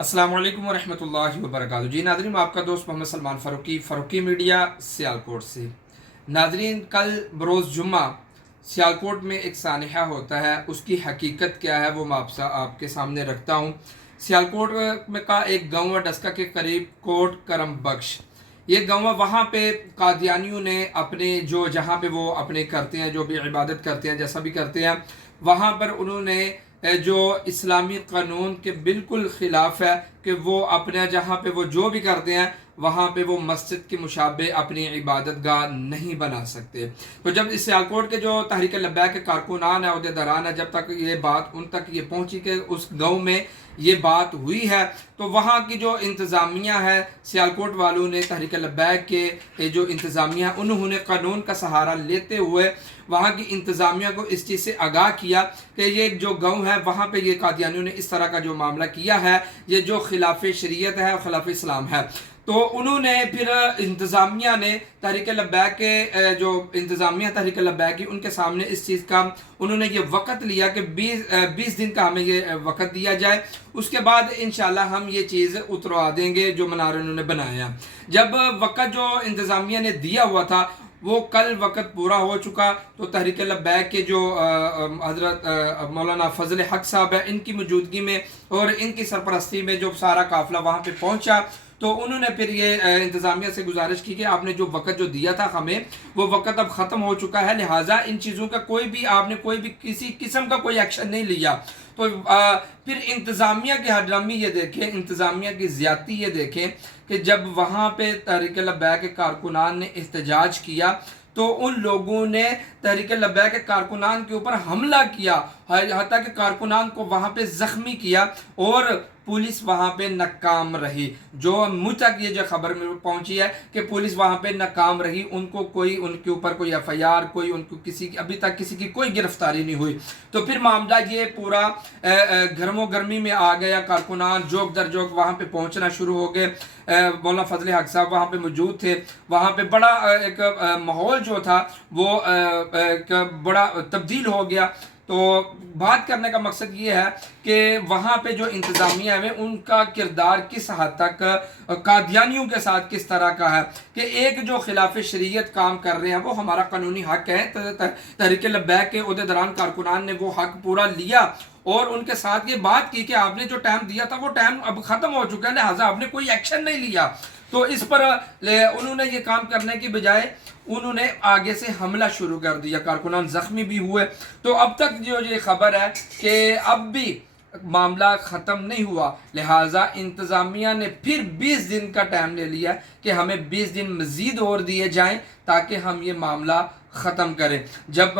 अस्सलाम वालेकुम वरहमतुल्लाहि वबरकातुहू। जी नाज़रीन, मैं आपका दोस्त मोहम्मद सलमान फ़ारूकी मीडिया सियालकोट से। नाज़रीन, कल बरोज़ जुम्मा सियालकोट में एक सानहा होता है, उसकी हकीकत क्या है वो मैं आपके सामने रखता हूँ। सियालकोट में का एक गाँव है डस्का के करीब, कोट करम बख्श। ये गाँव वहाँ पे कादियानियों ने अपने जो जहाँ पे वो अपने करते हैं, जो भी इबादत करते हैं, जैसा भी करते हैं, वहाँ पर उन्होंने जो इस्लामी कानून के बिल्कुल ख़िलाफ़ है कि वो अपने जहाँ पे वो जो भी करते हैं वहाँ पे वो मस्जिद के मुशाबे अपनी इबादत गाह नहीं बना सकते। तो जब इस सियालकोट के जो तहरीक लब्बैक के कारकुनान है, अहदेदारान है, जब तक ये बात उन तक ये पहुँची कि उस गाँव में ये बात हुई है, तो वहाँ की जो इंतज़ामिया है, सियालकोट वालों ने तहरीक लब्बैक के जो इंतज़ामिया है उन्होंने कानून का सहारा लेते हुए वहाँ की इंतज़ामिया को इस चीज़ से आगाह किया कि ये जो गाँव है वहाँ पे ये कादियानियों ने इस तरह का जो मामला किया है, ये जो खिलाफ शरीयत है और खिलाफ इस्लाम है। तो उन्होंने फिर इंतज़ामिया ने तहरीक लब्बैक के जो इंतज़ामिया तहरीक लब्बैक की उनके सामने इस चीज़ का उन्होंने ये वक़्त लिया कि 20 दिन का हमें ये वक़्त दिया जाए, उसके बाद इंशाल्लाह हम ये चीज़ उतरवा देंगे जो मनार उन्होंने बनाया। जब वक़्त जो इंतज़ामिया ने दिया हुआ था वो कल वक़्त पूरा हो चुका, तो तहरीक लब्बैक के जो हज़रत मौलाना फ़ज़ल हक साहब है, इनकी मौजूदगी में और इनकी सरपरस्ती में जो सारा काफ़िला वहाँ पे पहुँचा, तो उन्होंने फिर ये इंतज़ामिया से गुजारिश की कि आपने जो वक़्त जो दिया था हमें, वो वक़्त अब ख़त्म हो चुका है, लिहाजा इन चीज़ों का आपने कोई भी किसी किस्म का कोई एक्शन नहीं लिया। तो फिर इंतज़ामिया की हड्डामी ये देखें, इंतज़ामिया की ज़्यादती ये देखें कि जब वहाँ पे तहरीक लब्बैक के कारकुनान ने एहतजाज किया तो उन लोगों ने तहरीक लब्बैक के कारकुनान के ऊपर हमला किया, हत्ता कि कारकुनान को वहाँ पे ज़ख्मी किया और पुलिस वहाँ पे नाकाम रही। जो मुझ तक ये जो खबर में पहुँची है कि पुलिस वहाँ पे नाकाम रही, उनको कोई उनके ऊपर कोई एफआईआर, कोई उनको अभी तक किसी की कोई गिरफ्तारी नहीं हुई। तो फिर मामला ये पूरा गर्मो गर्मी में आ गया, कारकुनान जोक दर जोक वहाँ पे पहुँचना शुरू हो गए। मौलाना फजल हक साहब वहाँ पे मौजूद थे, वहाँ पे बड़ा एक माहौल जो था वो एक बड़ा तब्दील हो गया। तो बात करने का मकसद ये है कि वहाँ पे जो इंतज़ामिया है उनका किरदार किस हद तक कादियानियों के साथ किस तरह का है कि एक जो खिलाफ शरीयत काम कर रहे हैं वो हमारा कानूनी हक है। तहरीक लब्बैक के ओहदेदारान कारकुनान ने वो हक पूरा लिया और उनके साथ ये बात की कि आपने जो टाइम दिया था वो टाइम अब ख़त्म हो चुका है, लिहाजा आपने कोई एक्शन नहीं लिया। तो इस पर उन्होंने ये काम करने की बजाय उन्होंने आगे से हमला शुरू कर दिया, कारकुनान ज़ख्मी भी हुए। तो अब तक जो ये खबर है कि अब भी मामला ख़त्म नहीं हुआ, लिहाजा इंतज़ामिया ने फिर 20 दिन का टाइम ले लिया कि हमें 20 दिन मज़ीद और दिए जाएं ताकि हम ये मामला ख़त्म करें। जब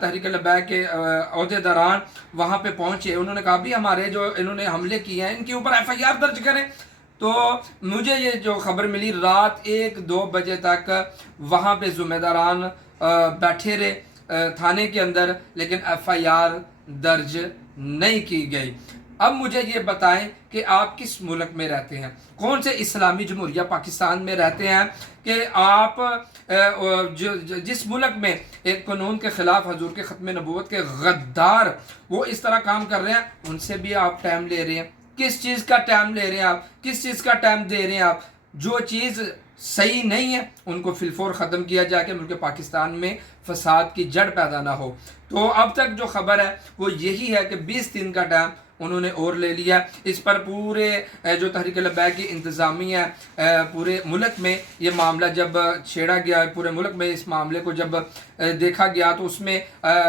तहरीक लब्बैक के अहदेदारान वहाँ पे पहुँचे, उन्होंने कहा भी हमारे जो इन्होंने हमले किए हैं इनके ऊपर एफआईआर दर्ज करें। तो मुझे ये जो खबर मिली, रात 1-2 बजे तक वहाँ पे ज़िम्मेदारान बैठे रहे थाने के अंदर, लेकिन एफआईआर दर्ज नहीं की गई। अब मुझे ये बताएं कि आप किस मुल्क में रहते हैं, कौन से इस्लामी जमहूरिया पाकिस्तान में रहते हैं कि आप जिस मुल्क में एक कानून के ख़िलाफ़ हजूर के ख़त्म नबूवत के गद्दार वो इस तरह काम कर रहे हैं, उनसे भी आप टाइम ले रहे हैं। किस चीज़ का टाइम ले रहे हैं आप, किस चीज़ का टाइम दे रहे हैं आप? जो चीज़ सही नहीं है उनको फिलफोर ख़त्म किया जाए कि मुल्क पाकिस्तान में फसाद की जड़ पैदा ना हो। तो अब तक जो खबर है वो यही है कि 20 दिन का टाइम उन्होंने और ले लिया। इस पर पूरे जो तहरीक लब्बैक की इंतज़ामिया पूरे मुल्क में ये मामला जब छेड़ा गया, पूरे मुल्क में इस मामले को जब देखा गया, तो उसमें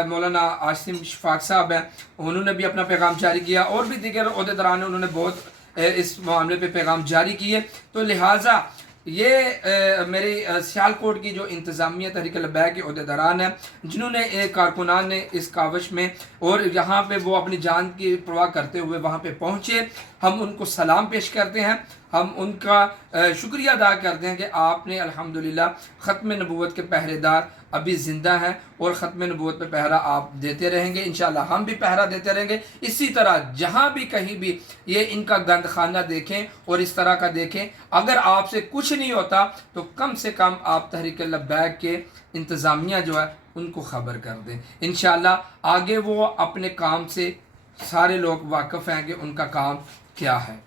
मौलाना आसिम शफाक साहब हैं, उन्होंने भी अपना पैगाम जारी किया और भी दीगर अहदेदारान ने उन्होंने बहुत इस मामले पे पैगाम जारी किए। तो लिहाजा ये मेरी सियालकोट की जो इंतज़ामिया तहरीक लब्बैक के अहदेदारान हैं, जिन्होंने एक कारकुनान ने इस काविश में और यहाँ पे वो अपनी जान की परवाह करते हुए वहाँ पे पहुँचे, हम उनको सलाम पेश करते हैं, हम उनका शुक्रिया अदा करते हैं कि आपने अल्हम्दुलिल्लाह ख़त्म नबूवत के पहरेदार अभी ज़िंदा हैं और ख़त्म नबूवत पे पहरा आप देते रहेंगे, इंशाअल्लाह हम भी पहरा देते रहेंगे। इसी तरह जहाँ भी कहीं भी ये इनका गंद खाना देखें और इस तरह का देखें, अगर आपसे कुछ नहीं होता तो कम से कम आप तहरीक लब्बैक के इंतज़ामिया जो है उनको ख़बर कर दें। इंशाअल्लाह आगे वो अपने काम से सारे लोग वाकिफ़ हैं कि उनका काम क्या है।